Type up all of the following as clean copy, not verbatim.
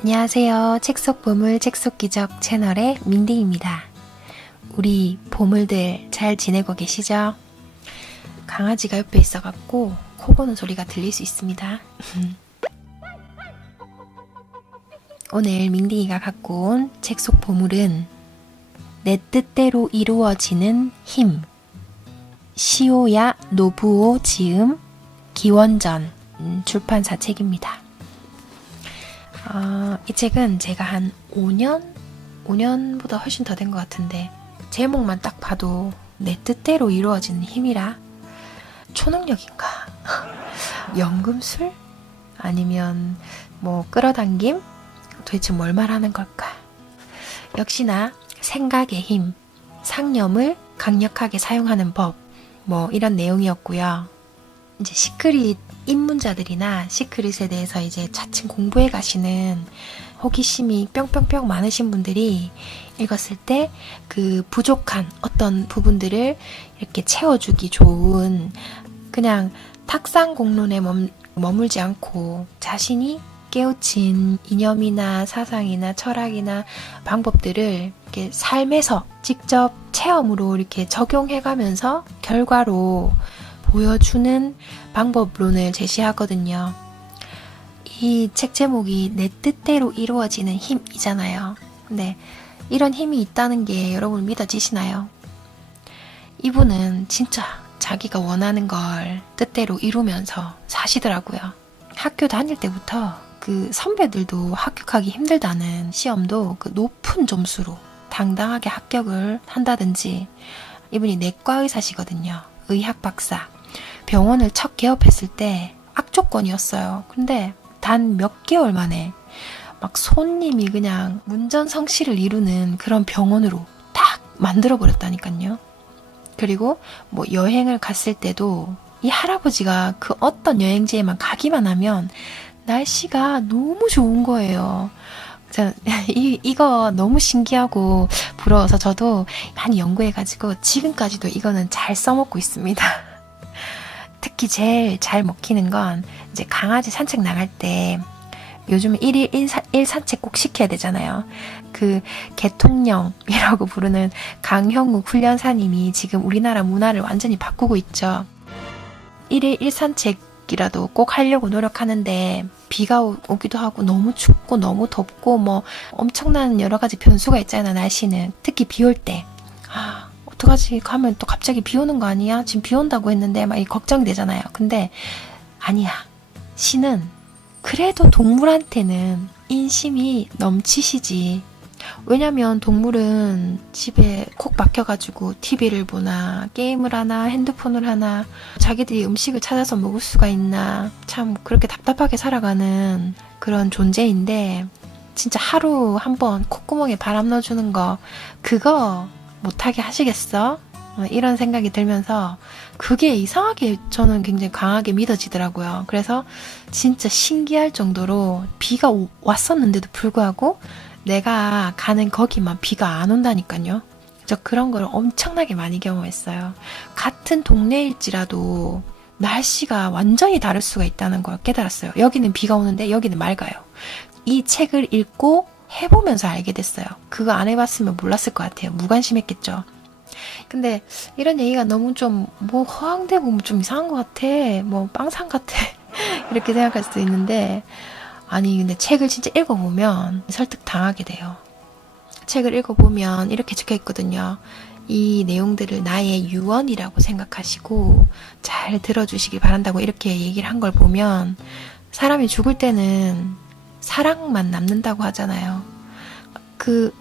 안녕하세요. 책 속 보물 책 속 기적 채널의 민디입니다. 우리 보물들 잘 지내고 계시죠? 강아지가 옆에 있어갖고 코 고는 소리가 들릴 수 있습니다. 오늘 민디가 갖고 온 책 속 보물은 내 뜻대로 이루어지는 힘, 시오야 노부오 지음 기원전 출판사 책입니다. 이 책은 제가 한 5년보다 훨씬 더 된 것 같은데 제목만 딱 봐도 내 뜻대로 이루어지는 힘이라 초능력인가? 연금술? 아니면 뭐 끌어당김? 도대체 뭘 말하는 걸까? 역시나 생각의 힘, 상념을 강력하게 사용하는 법, 뭐 이런 내용이었고요. 이제 시크릿 입문자들이나 시크릿에 대해서 이제 차츰 공부해 가시는 호기심이 뿅뿅뿅 많으신 분들이 읽었을 때 그 부족한 어떤 부분들을 이렇게 채워주기 좋은, 그냥 탁상 공론에 머물지 않고 자신이 깨우친 이념이나 사상이나 철학이나 방법들을 이렇게 삶에서 직접 체험으로 이렇게 적용해가면서 결과로 보여주는 방법론을 제시하거든요. 이 책 제목이 내 뜻대로 이루어지는 힘이잖아요. 근데 이런 힘이 있다는 게 여러분 믿어지시나요? 이분은 진짜 자기가 원하는 걸 뜻대로 이루면서 사시더라고요. 학교 다닐 때부터 그 선배들도 합격하기 힘들다는 시험도 그 높은 점수로 당당하게 합격을 한다든지, 이분이 내과 의사시거든요. 의학 박사. 병원을 첫 개업했을 때 악조건이었어요. 근데 단 몇 개월 만에 막 손님이 그냥 문전성시를 이루는 그런 병원으로 딱 만들어버렸다니까요. 그리고 뭐 여행을 갔을 때도 이 할아버지가 그 어떤 여행지에만 가기만 하면 날씨가 너무 좋은 거예요. 이거 너무 신기하고 부러워서 저도 많이 연구해가지고 지금까지도 이거는 잘 써먹고 있습니다. 특히 제일 잘 먹히는 건 이제 강아지 산책 나갈 때 요즘 1일 1 산책 꼭 시켜야 되잖아요. 그 개통령이라고 부르는 강형욱 훈련사님이 지금 우리나라 문화를 완전히 바꾸고 있죠. 1일 1 산책이라도 꼭 하려고 노력하는데 비가 오기도 하고 너무 춥고 너무 덥고 뭐 엄청난 여러 가지 변수가 있잖아요. 날씨는 특히 비 올 때 어떡하지? 가면 또 갑자기 비 오는 거 아니야? 지금 비 온다고 했는데 막 걱정이 되잖아요. 근데 아니야. 신은 그래도 동물한테는 인심이 넘치시지. 왜냐면 동물은 집에 콕 박혀가지고 TV를 보나 게임을 하나 핸드폰을 하나 자기들이 음식을 찾아서 먹을 수가 있나 참 그렇게 답답하게 살아가는 그런 존재인데, 진짜 하루 한번 콧구멍에 바람 넣어주는 거 그거 못하게 하시겠어? 이런 생각이 들면서 그게 이상하게 저는 굉장히 강하게 믿어지더라고요. 그래서 진짜 신기할 정도로 비가 왔었는데도 불구하고 내가 가는 거기만 비가 안 온다니까요. 저 그런 걸 엄청나게 많이 경험했어요. 같은 동네일지라도 날씨가 완전히 다를 수가 있다는 걸 깨달았어요. 여기는 비가 오는데 여기는 맑아요. 이 책을 읽고 해보면서 알게 됐어요. 그거 안 해봤으면 몰랐을 것 같아요. 무관심했겠죠. 근데 이런 얘기가 너무 좀 뭐 허황되고 좀 이상한 것 같아. 뭐 빵상 같아. 이렇게 생각할 수도 있는데, 아니 근데 책을 진짜 읽어보면 설득 당하게 돼요. 책을 읽어보면 이렇게 적혀 있거든요. 이 내용들을 나의 유언이라고 생각하시고 잘 들어주시길 바란다고 이렇게 얘기를 한 걸 보면, 사람이 죽을 때는 사랑만 남는다고 하잖아요. 그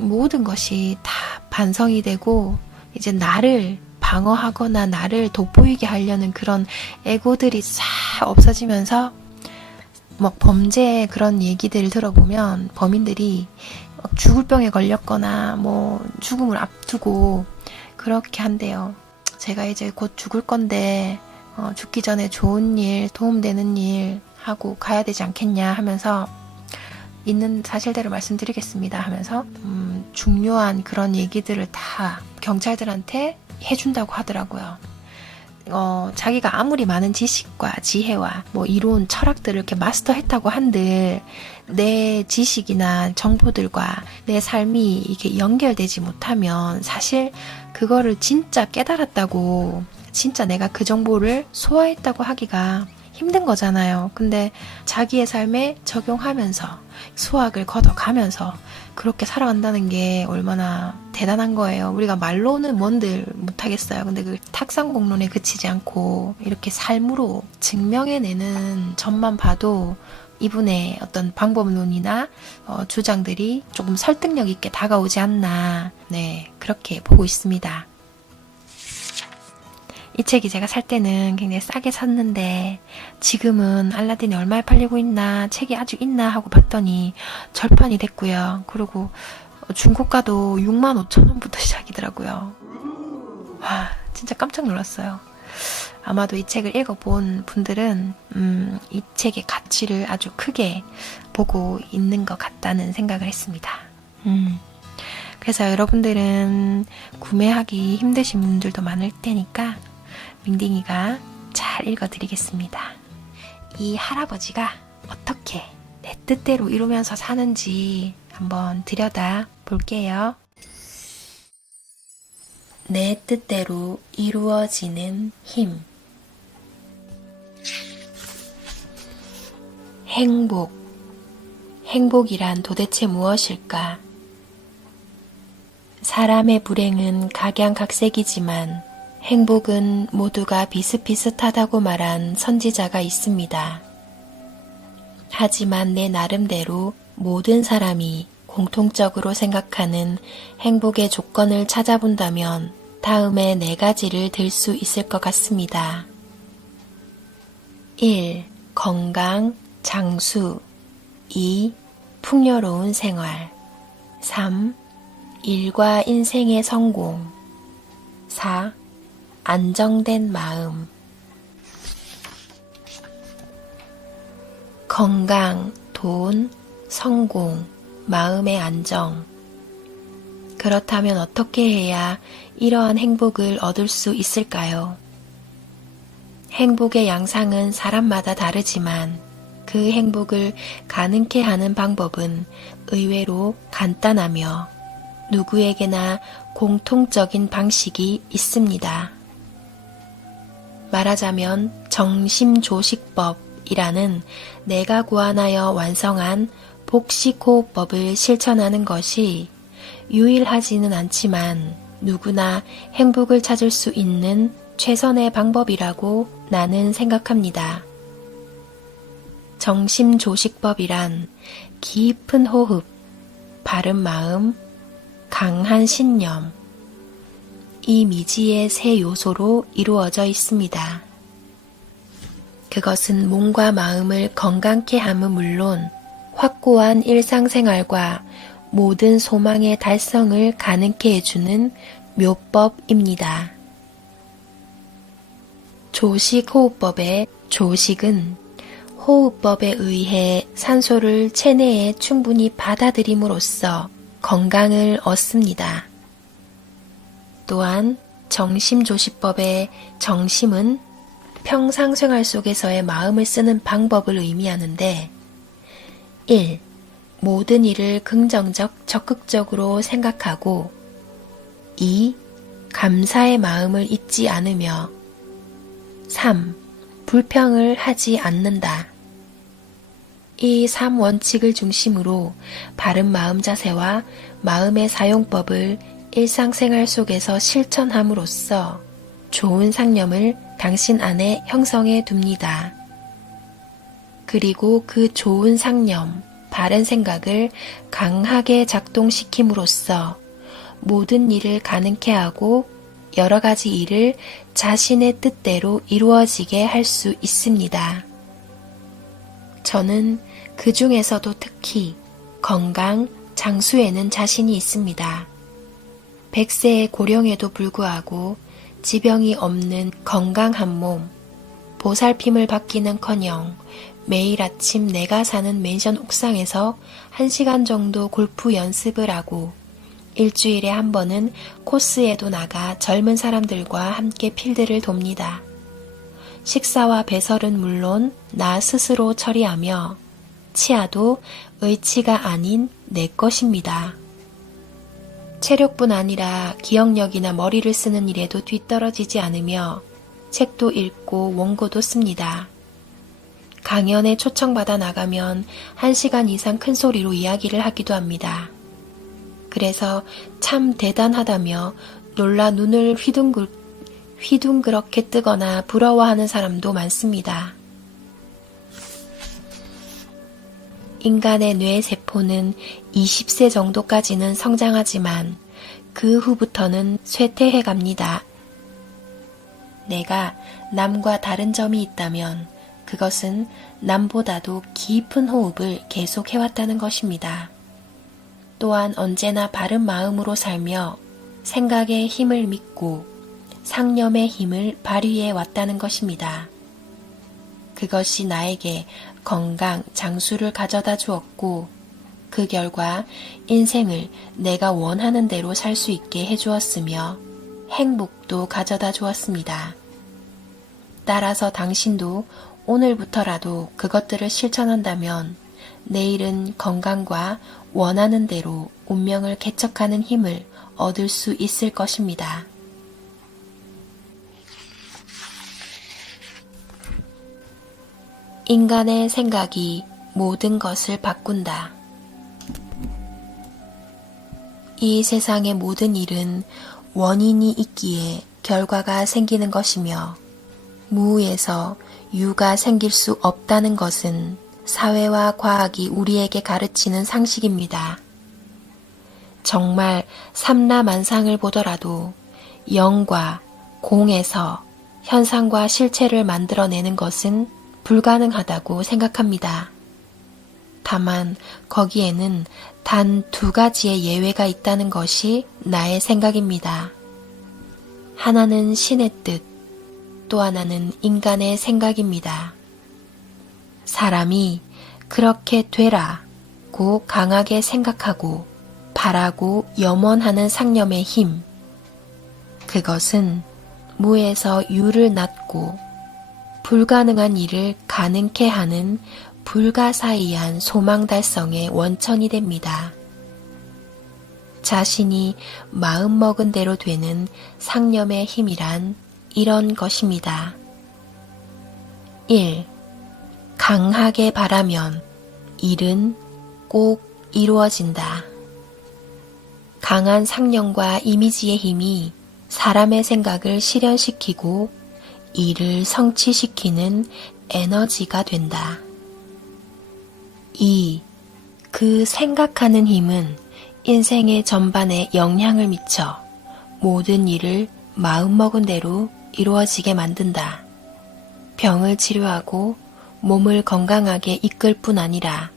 모든 것이 다 반성이 되고 이제 나를 방어하거나 나를 돋보이게 하려는 그런 에고들이 싹 없어지면서 막 범죄 그런 얘기들을 들어보면 범인들이 죽을 병에 걸렸거나 뭐 죽음을 앞두고 그렇게 한대요. 제가 이제 곧 죽을 건데 죽기 전에 좋은 일, 도움되는 일 하고 가야 되지 않겠냐 하면서 있는 사실대로 말씀드리겠습니다 하면서 중요한 그런 얘기들을 다 경찰들한테 해준다고 하더라고요. 자기가 아무리 많은 지식과 지혜와 뭐 이론, 철학들을 이렇게 마스터했다고 한들 내 지식이나 정보들과 내 삶이 이게 연결되지 못하면 사실 그거를 진짜 깨달았다고, 진짜 내가 그 정보를 소화했다고 하기가 힘든 거잖아요. 근데 자기의 삶에 적용하면서 수학을 걷어가면서 그렇게 살아간다는 게 얼마나 대단한 거예요. 우리가 말로는 뭔들 못하겠어요. 근데 그 탁상공론에 그치지 않고 이렇게 삶으로 증명해내는 점만 봐도 이분의 어떤 방법론이나 주장들이 조금 설득력 있게 다가오지 않나, 네, 그렇게 보고 있습니다. 이 책이 제가 살 때는 굉장히 싸게 샀는데 지금은 알라딘이 얼마에 팔리고 있나, 책이 아직 있나 하고 봤더니 절판이 됐고요. 그리고 중고가도 65,000원부터 시작이더라고요. 와, 진짜 깜짝 놀랐어요. 아마도 이 책을 읽어본 분들은 이 책의 가치를 아주 크게 보고 있는 것 같다는 생각을 했습니다. 그래서 여러분들은 구매하기 힘드신 분들도 많을 테니까 밍딩이가 잘 읽어드리겠습니다. 이 할아버지가 어떻게 내 뜻대로 이루면서 사는지 한번 들여다 볼게요. 내 뜻대로 이루어지는 힘. 행복. 행복이란 도대체 무엇일까? 사람의 불행은 각양각색이지만 행복은 모두가 비슷비슷하다고 말한 선지자가 있습니다. 하지만 내 나름대로 모든 사람이 공통적으로 생각하는 행복의 조건을 찾아본다면 다음에 4가지를 들 수 있을 것 같습니다. 1. 건강, 장수. 2. 풍요로운 생활. 3. 일과 인생의 성공. 4. 안정된 마음. 건강, 돈, 성공, 마음의 안정. 그렇다면 어떻게 해야 이러한 행복을 얻을 수 있을까요? 행복의 양상은 사람마다 다르지만 그 행복을 가능케 하는 방법은 의외로 간단하며 누구에게나 공통적인 방식이 있습니다. 말하자면 정심조식법이라는 내가 고안하여 완성한 복식호흡법을 실천하는 것이 유일하지는 않지만 누구나 행복을 찾을 수 있는 최선의 방법이라고 나는 생각합니다. 정심조식법이란 깊은 호흡, 바른 마음, 강한 신념, 이 미지의 3 요소로 이루어져 있습니다. 그것은 몸과 마음을 건강케 함은 물론 확고한 일상생활과 모든 소망의 달성을 가능케 해주는 묘법입니다. 조식호흡법의 조식은 호흡법에 의해 산소를 체내에 충분히 받아들임으로써 건강을 얻습니다. 또한 정심조식법의 정심은 평상생활 속에서의 마음을 쓰는 방법을 의미하는데 1. 모든 일을 긍정적, 적극적으로 생각하고 2. 감사의 마음을 잊지 않으며 3. 불평을 하지 않는다. 이 3원칙을 중심으로 바른 마음 자세와 마음의 사용법을 일상생활 속에서 실천함으로써 좋은 상념을 당신 안에 형성해 둡니다. 그리고 그 좋은 상념, 바른 생각을 강하게 작동시킴으로써 모든 일을 가능케 하고 여러 가지 일을 자신의 뜻대로 이루어지게 할 수 있습니다. 저는 그 중에서도 특히 건강, 장수에는 자신이 있습니다. 100세의 고령에도 불구하고 지병이 없는 건강한 몸, 보살핌을 받기는커녕 매일 아침 내가 사는 맨션 옥상에서 1시간 정도 골프 연습을 하고 일주일에 한 번은 코스에도 나가 젊은 사람들과 함께 필드를 돕니다. 식사와 배설은 물론 나 스스로 처리하며 치아도 의치가 아닌 내 것입니다. 체력뿐 아니라 기억력이나 머리를 쓰는 일에도 뒤떨어지지 않으며 책도 읽고 원고도 씁니다. 강연에 초청받아 나가면 1시간 이상 큰 소리로 이야기를 하기도 합니다. 그래서 참 대단하다며 놀라 눈을 휘둥그렇게 뜨거나 부러워하는 사람도 많습니다. 인간의 뇌세포는 20세 정도까지는 성장하지만 그 후부터는 쇠퇴해 갑니다. 내가 남과 다른 점이 있다면 그것은 남보다도 깊은 호흡을 계속해왔다는 것입니다. 또한 언제나 바른 마음으로 살며 생각의 힘을 믿고 상념의 힘을 발휘해 왔다는 것입니다. 그것이 나에게 건강, 장수를 가져다 주었고 그 결과 인생을 내가 원하는 대로 살 수 있게 해주었으며 행복도 가져다 주었습니다. 따라서 당신도 오늘부터라도 그것들을 실천한다면 내일은 건강과 원하는 대로 운명을 개척하는 힘을 얻을 수 있을 것입니다. 인간의 생각이 모든 것을 바꾼다. 이 세상의 모든 일은 원인이 있기에 결과가 생기는 것이며 무에서 유가 생길 수 없다는 것은 사회와 과학이 우리에게 가르치는 상식입니다. 정말 삼라만상을 보더라도 영과 공에서 현상과 실체를 만들어내는 것은 불가능하다고 생각합니다. 다만 거기에는 단 2가지의 예외가 있다는 것이 나의 생각입니다. 하나는 신의 뜻, 또 하나는 인간의 생각입니다. 사람이 그렇게 되라고 강하게 생각하고 바라고 염원하는 상념의 힘, 그것은 무에서 유를 낳고 불가능한 일을 가능케 하는 불가사의한 소망 달성의 원천이 됩니다. 자신이 마음먹은 대로 되는 상념의 힘이란 이런 것입니다. 1. 강하게 바라면 일은 꼭 이루어진다. 강한 상념과 이미지의 힘이 사람의 생각을 실현시키고 일을 성취시키는 에너지가 된다. 2. 그 생각하는 힘은 인생의 전반에 영향을 미쳐 모든 일을 마음먹은 대로 이루어지게 만든다. 병을 치료하고 몸을 건강하게 이끌 뿐 아니라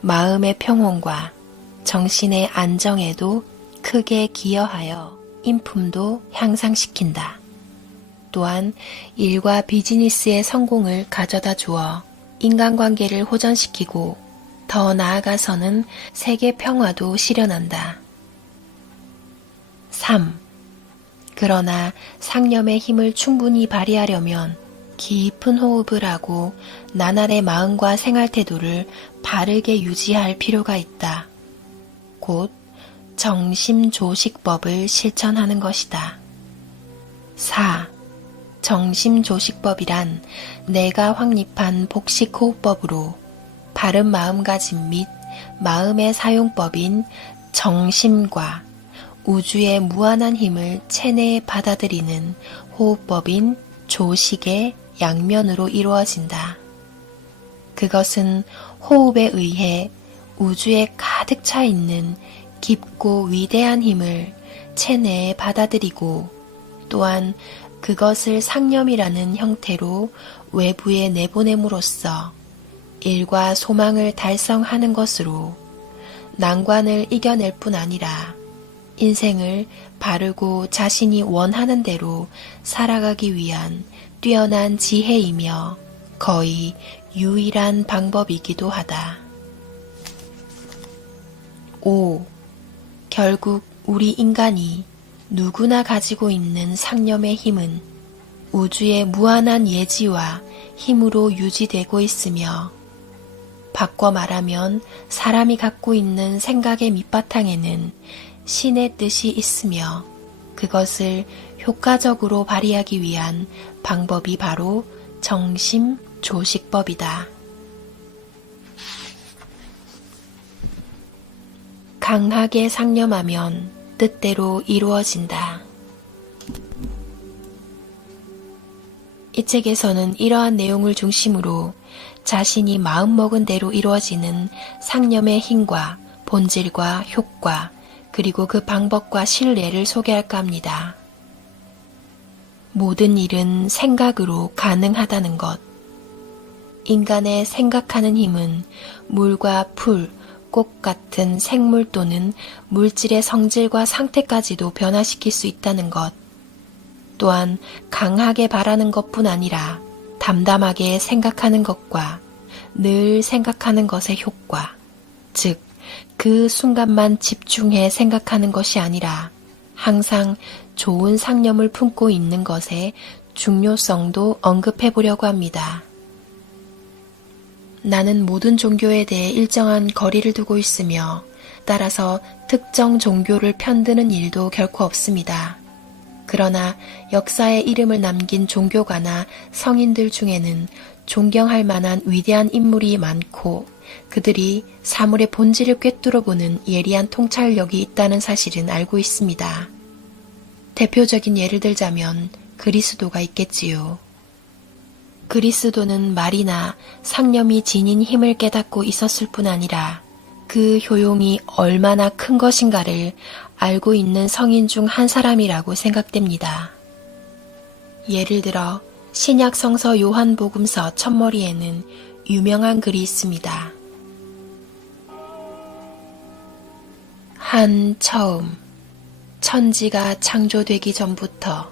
마음의 평온과 정신의 안정에도 크게 기여하여 인품도 향상시킨다. 또한 일과 비즈니스의 성공을 가져다 주어 인간관계를 호전시키고 더 나아가서는 세계 평화도 실현한다. 3. 그러나 상념의 힘을 충분히 발휘하려면 깊은 호흡을 하고 나날의 마음과 생활태도를 바르게 유지할 필요가 있다. 곧 정심조식법을 실천하는 것이다. 4. 정심조식법이란 내가 확립한 복식호흡법으로 바른 마음가짐 및 마음의 사용법인 정심과 우주의 무한한 힘을 체내에 받아들이는 호흡법인 조식의 양면으로 이루어진다. 그것은 호흡에 의해 우주에 가득 차 있는 깊고 위대한 힘을 체내에 받아들이고 또한 그것을 상념이라는 형태로 외부에 내보냄으로써 일과 소망을 달성하는 것으로 난관을 이겨낼 뿐 아니라 인생을 바르고 자신이 원하는 대로 살아가기 위한 뛰어난 지혜이며 거의 유일한 방법이기도 하다. 5. 결국 우리 인간이 누구나 가지고 있는 상념의 힘은 우주의 무한한 예지와 힘으로 유지되고 있으며, 바꿔 말하면 사람이 갖고 있는 생각의 밑바탕에는 신의 뜻이 있으며, 그것을 효과적으로 발휘하기 위한 방법이 바로 정심조식법이다. 강하게 상념하면 뜻대로 이루어진다. 이 책에서는 이러한 내용을 중심으로 자신이 마음먹은 대로 이루어지는 상념의 힘과 본질과 효과, 그리고 그 방법과 신뢰를 소개할까 합니다. 모든 일은 생각으로 가능하다는 것. 인간의 생각하는 힘은 물과 풀, 꽃 같은 생물 또는 물질의 성질과 상태까지도 변화시킬 수 있다는 것. 또한 강하게 바라는 것뿐 아니라 담담하게 생각하는 것과 늘 생각하는 것의 효과, 즉 그 순간만 집중해 생각하는 것이 아니라 항상 좋은 상념을 품고 있는 것의 중요성도 언급해 보려고 합니다. 나는 모든 종교에 대해 일정한 거리를 두고 있으며 따라서 특정 종교를 편드는 일도 결코 없습니다. 그러나 역사에 이름을 남긴 종교가나 성인들 중에는 존경할 만한 위대한 인물이 많고 그들이 사물의 본질을 꿰뚫어보는 예리한 통찰력이 있다는 사실은 알고 있습니다. 대표적인 예를 들자면 그리스도가 있겠지요. 그리스도는 말이나 상념이 지닌 힘을 깨닫고 있었을 뿐 아니라 그 효용이 얼마나 큰 것인가를 알고 있는 성인 중 한 사람이라고 생각됩니다. 예를 들어 신약 성서 요한복음서 첫머리에는 유명한 글이 있습니다. 한 처음 천지가 창조되기 전부터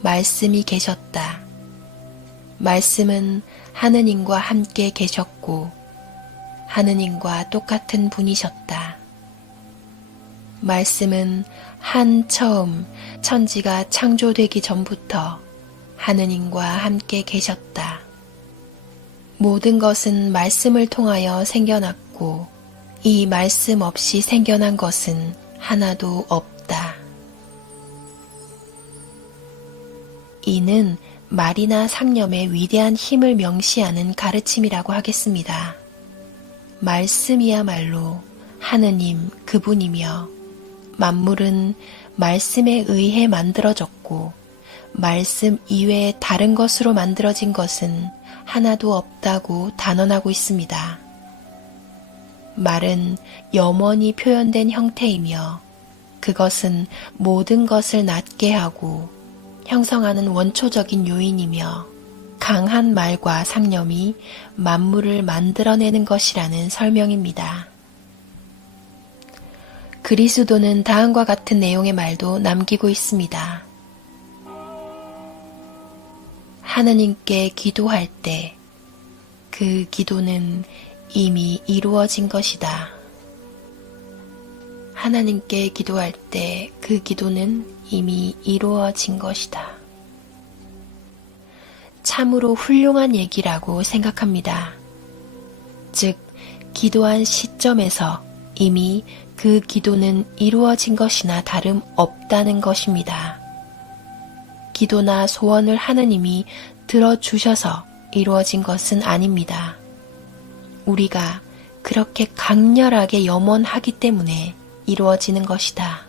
말씀이 계셨다. 말씀은 하느님과 함께 계셨고 하느님과 똑같은 분이셨다. 말씀은 한 처음 천지가 창조되기 전부터 하느님과 함께 계셨다. 모든 것은 말씀을 통하여 생겨났고 이 말씀 없이 생겨난 것은 하나도 없다. 이는 말이나 상념의 위대한 힘을 명시하는 가르침이라고 하겠습니다. 말씀이야말로 하느님 그분이며 만물은 말씀에 의해 만들어졌고 말씀 이외에 다른 것으로 만들어진 것은 하나도 없다고 단언하고 있습니다. 말은 염원이 표현된 형태이며 그것은 모든 것을 낳게 하고 형성하는 원초적인 요인이며 강한 말과 상념이 만물을 만들어내는 것이라는 설명입니다. 그리스도는 다음과 같은 내용의 말도 남기고 있습니다. 하느님께 기도할 때 그 기도는 이미 이루어진 것이다. 하나님께 기도할 때 그 기도는 이미 이루어진 것이다. 참으로 훌륭한 얘기라고 생각합니다. 즉, 기도한 시점에서 이미 그 기도는 이루어진 것이나 다름없다는 것입니다. 기도나 소원을 하느님이 들어주셔서 이루어진 것은 아닙니다. 우리가 그렇게 강렬하게 염원하기 때문에 이루어지는 것이다.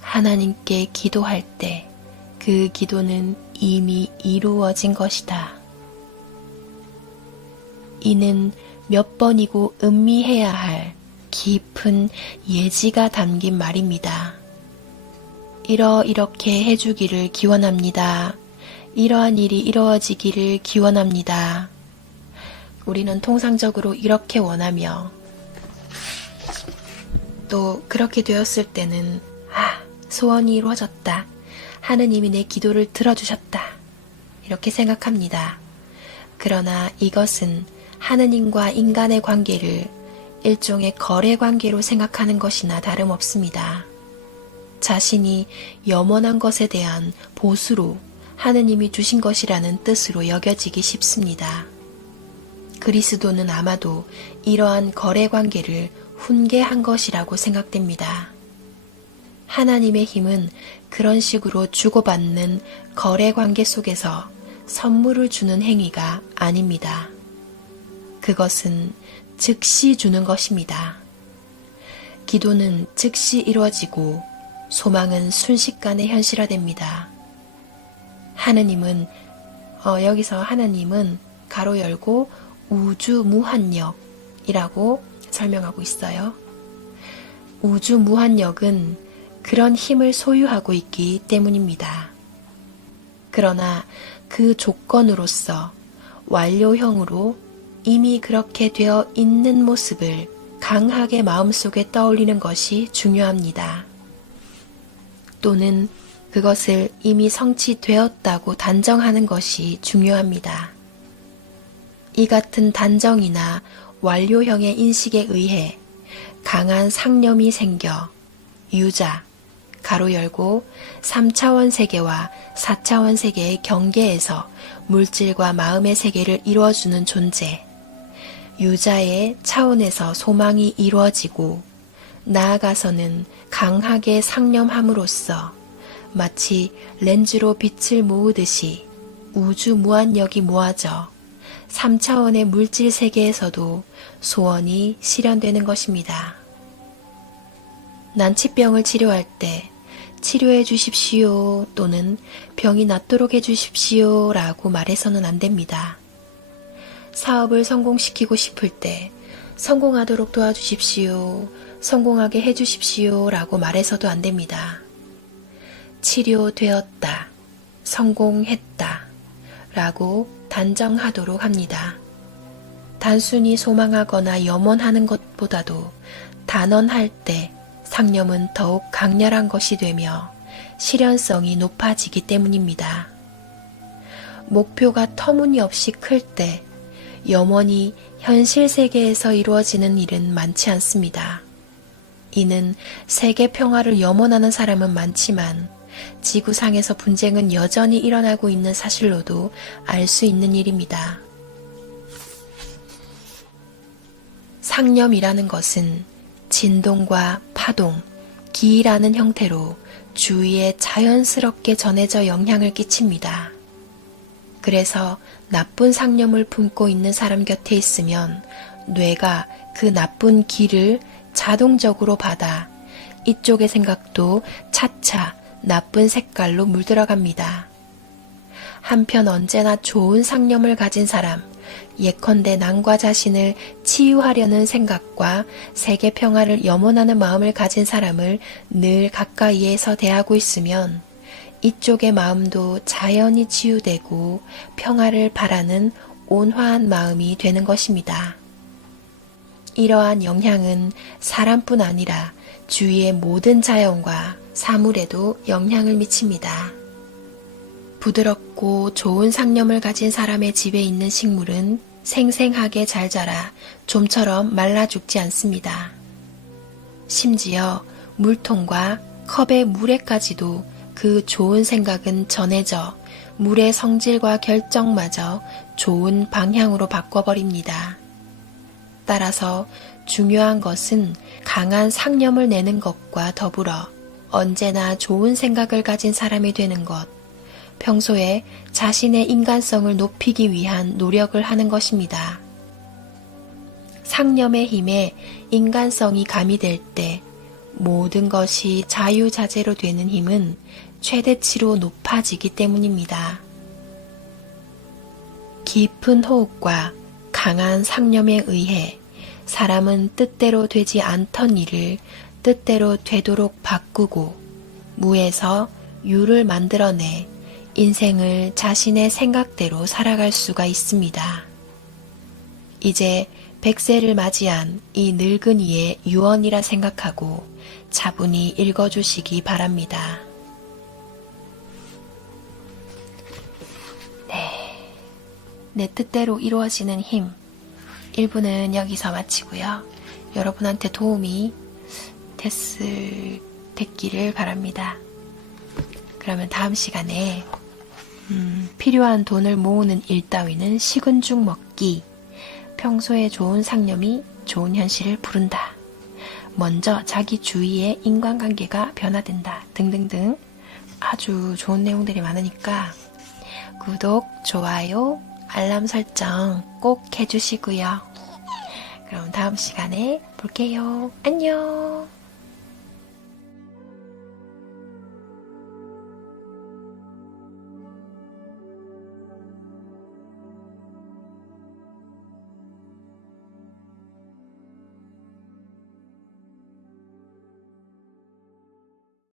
하나님께 기도할 때 그 기도는 이미 이루어진 것이다. 이는 몇 번이고 음미해야 할 깊은 예지가 담긴 말입니다. 이렇게 해주기를 기원합니다. 이러한 일이 이루어지기를 기원합니다. 우리는 통상적으로 이렇게 원하며 또 그렇게 되었을 때는 소원이 이루어졌다. 하느님이 내 기도를 들어주셨다. 이렇게 생각합니다. 그러나 이것은 하느님과 인간의 관계를 일종의 거래 관계로 생각하는 것이나 다름없습니다. 자신이 염원한 것에 대한 보수로 하느님이 주신 것이라는 뜻으로 여겨지기 쉽습니다. 그리스도는 아마도 이러한 거래 관계를 훈계한 것이라고 생각됩니다. 하나님의 힘은 그런 식으로 주고받는 거래 관계 속에서 선물을 주는 행위가 아닙니다. 그것은 즉시 주는 것입니다. 기도는 즉시 이루어지고 소망은 순식간에 현실화됩니다. 여기서 하나님은 가로 열고 우주무한력이라고 설명하고 있어요. 우주무한력은 그런 힘을 소유하고 있기 때문입니다. 그러나 그 조건으로서 완료형으로 이미 그렇게 되어 있는 모습을 강하게 마음속에 떠올리는 것이 중요합니다. 또는 그것을 이미 성취되었다고 단정하는 것이 중요합니다. 이 같은 단정이나 완료형의 인식에 의해 강한 상념이 생겨 유자, 가로 열고 3차원 세계와 4차원 세계의 경계에서 물질과 마음의 세계를 이루어주는 존재, 유자의 차원에서 소망이 이루어지고 나아가서는 강하게 상념함으로써 마치 렌즈로 빛을 모으듯이 우주 무한력이 모아져 3차원의 물질 세계에서도 소원이 실현되는 것입니다. 난치병을 치료할 때 치료해 주십시오 또는 병이 낫도록 해 주십시오 라고 말해서는 안 됩니다. 사업을 성공시키고 싶을 때 성공하도록 도와주십시오, 성공하게 해 주십시오 라고 말해서도 안 됩니다. 치료되었다, 성공했다 라고 단정하도록 합니다. 단순히 소망하거나 염원하는 것보다도 단언할 때 상념은 더욱 강렬한 것이 되며 실현성이 높아지기 때문입니다. 목표가 터무니없이 클 때 염원이 현실 세계에서 이루어지는 일은 많지 않습니다. 이는 세계 평화를 염원하는 사람은 많지만 지구상에서 분쟁은 여전히 일어나고 있는 사실로도 알 수 있는 일입니다. 상념이라는 것은 진동과 파동, 기라는 형태로 주위에 자연스럽게 전해져 영향을 끼칩니다. 그래서 나쁜 상념을 품고 있는 사람 곁에 있으면 뇌가 그 나쁜 기를 자동적으로 받아 이쪽의 생각도 차차 나쁜 색깔로 물들어갑니다. 한편 언제나 좋은 상념을 가진 사람, 예컨대 남과 자신을 치유하려는 생각과 세계 평화를 염원하는 마음을 가진 사람을 늘 가까이에서 대하고 있으면 이쪽의 마음도 자연히 치유되고 평화를 바라는 온화한 마음이 되는 것입니다. 이러한 영향은 사람뿐 아니라 주위의 모든 자연과 사물에도 영향을 미칩니다. 부드럽고 좋은 상념을 가진 사람의 집에 있는 식물은 생생하게 잘 자라 좀처럼 말라 죽지 않습니다. 심지어 물통과 컵의 물에까지도 그 좋은 생각은 전해져 물의 성질과 결정마저 좋은 방향으로 바꿔버립니다. 따라서 중요한 것은 강한 상념을 내는 것과 더불어 언제나 좋은 생각을 가진 사람이 되는 것, 평소에 자신의 인간성을 높이기 위한 노력을 하는 것입니다. 상념의 힘에 인간성이 가미될 때 모든 것이 자유자재로 되는 힘은 최대치로 높아지기 때문입니다. 깊은 호흡과 강한 상념에 의해 사람은 뜻대로 되지 않던 일을 뜻대로 되도록 바꾸고 무에서 유를 만들어내 인생을 자신의 생각대로 살아갈 수가 있습니다. 이제 100세를 맞이한 이 늙은이의 유언이라 생각하고 차분히 읽어주시기 바랍니다. 내 뜻대로 이루어지는 힘 1부는 여기서 마치고요. 여러분한테 도움이 됐기를 바랍니다. 그러면 다음 시간에 필요한 돈을 모으는 일 따위는 식은 죽 먹기, 평소에 좋은 상념이 좋은 현실을 부른다, 먼저 자기 주위의 인간관계가 변화된다 등등등 아주 좋은 내용들이 많으니까 구독, 좋아요, 알람 설정 꼭 해주시고요. 그럼 다음 시간에 볼게요. 안녕.